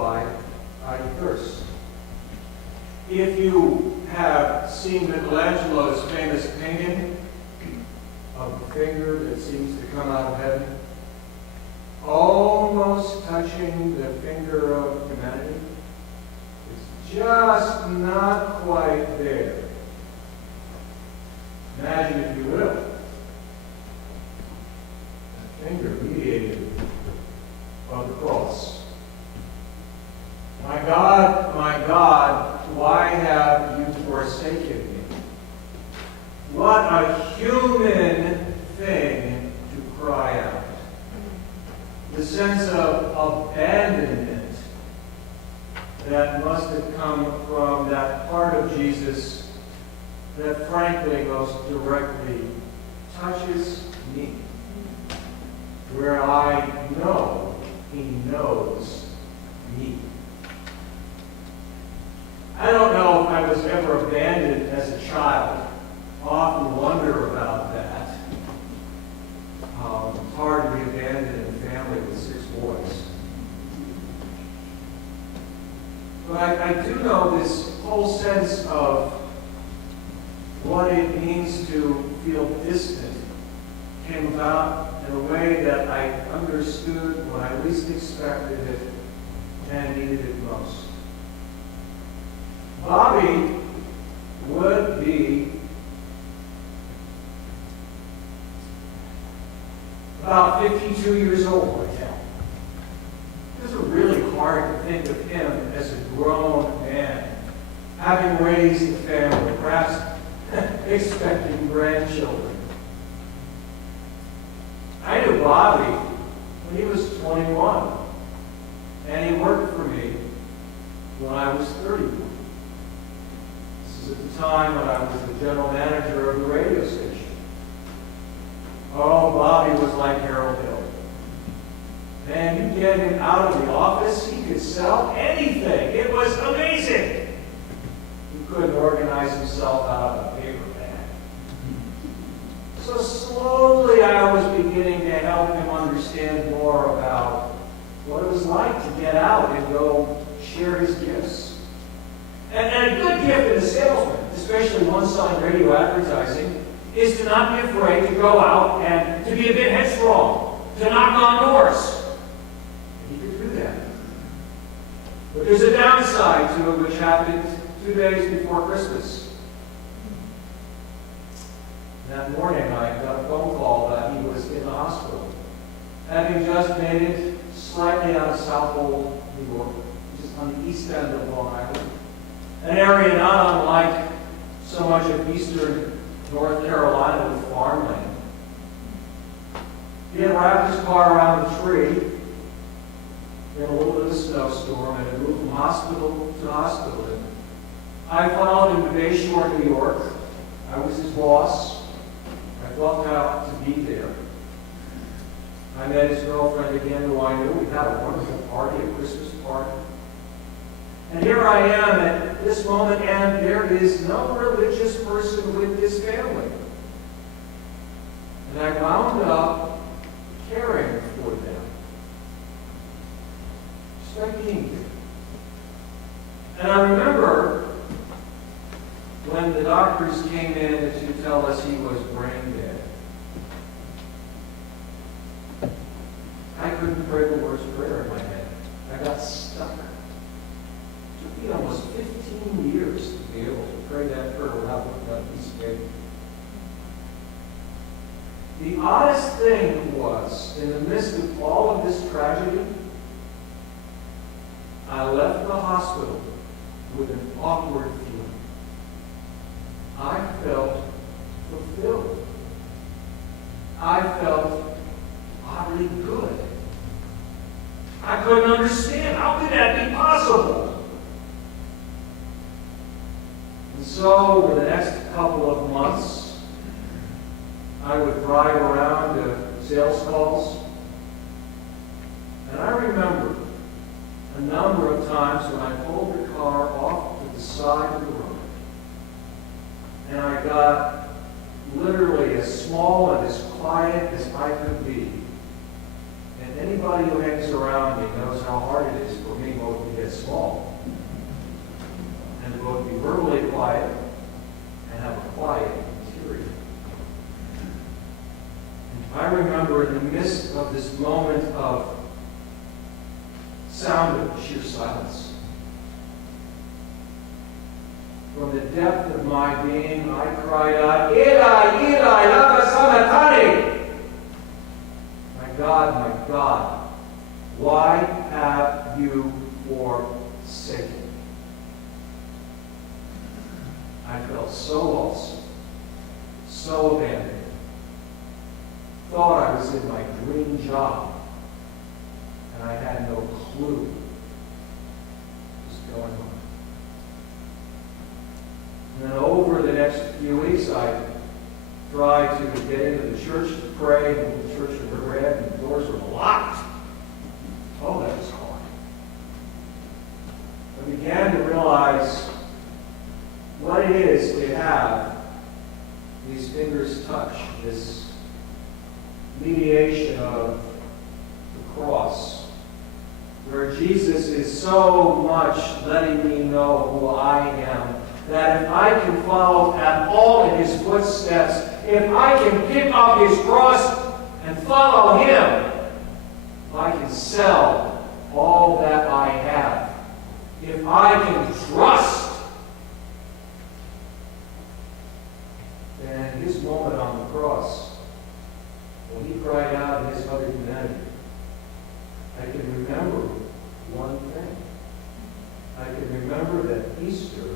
why I thirst. If you have seen Michelangelo's famous painting of the finger that seems to come out of heaven, almost touching the finger of humanity, it's just not quite there. Imagine, if you will, a finger mediated of the cross. My God, why have you forsaken me? What a human thing to cry out. The sense of abandonment that must have come from that part of Jesus that frankly most directly touches me, where I know he knows me. I don't know if I was ever abandoned as a child. I often wonder about that. It's hard to be abandoned in a family with 6 boys. But I do know this whole sense of what it means to feel distant came about in a way that I understood when I least expected it and needed it most. Bobby would be about 52 years old right now. It's really hard to think of him as a grown man, having raised a family, perhaps expecting grandchildren. I knew Bobby when he was 21, and he worked for me when I was 31. This is at the time when I was the general manager of the radio station. Oh, Bobby was like Harold Hill. Man, you get him out of the office, he could sell anything. It was amazing. He couldn't organize himself out of a paper bag. So slowly I was beginning to help him understand more about what it was like to get out and go share his gifts. And a good gift in a salesman, especially one selling radio advertising, is to not be afraid to go out and to be a bit headstrong, to knock on doors. And he could do that. But there's a downside to it, which happened 2 days before Christmas. That morning, I got a phone call that he was in the hospital, having just made it slightly out of South Pole, New York, which is on the east end of Long Island, an area not unlike so much of eastern North Carolina with farmland. He had wrapped his car around a tree in a little bit of a snowstorm and had moved from hospital to hospital. And I followed him to Bayshore, New York. I was his boss. I felt out to be there. I met his girlfriend again, who I knew. We had a wonderful party, a Christmas party. And here I am at this moment, and there is no religious person with this family. And I wound up caring for them. Just like being there. And I remember when the doctors came in to tell us he was brain dead. I couldn't pray the Lord's Prayer in my head. I got stuck. It took me almost 15 years to be able to pray that prayer without looking at a piece of paper. The oddest thing was, in the midst of all of this tragedy, I left the hospital with an awkward feeling. I felt fulfilled. I felt oddly good. I couldn't understand. How could that be possible? And so, over the next couple of months, I would drive around to sales calls. And I remember a number of times when I pulled the car off to the side of the road. And I got literally as small and as quiet as I could be. And anybody who hangs around me knows how hard it is for me both to quiet and have a quiet interior. And I remember in the midst of this moment of sound of sheer silence, from the depth of my being, I cried out, Eli, Eli, lama sabachthani? My God, why have you forsaken me? I felt so lost, so abandoned. Thought I was in my dream job, and I had no clue what was going on. And then over the next few weeks, I tried to get into the church to pray, and the church was red, and the doors were locked. Oh, that was hard. I began to realize what it is to have these fingers touch, this mediation of the cross, where Jesus is so much letting me know who I am, that if I can follow at all in his footsteps, if I can pick up his cross and follow him, if I can sell all that I have, if I can trust, then his moment on the cross, when he cried out in his other humanity, I can remember one thing. I can remember that Easter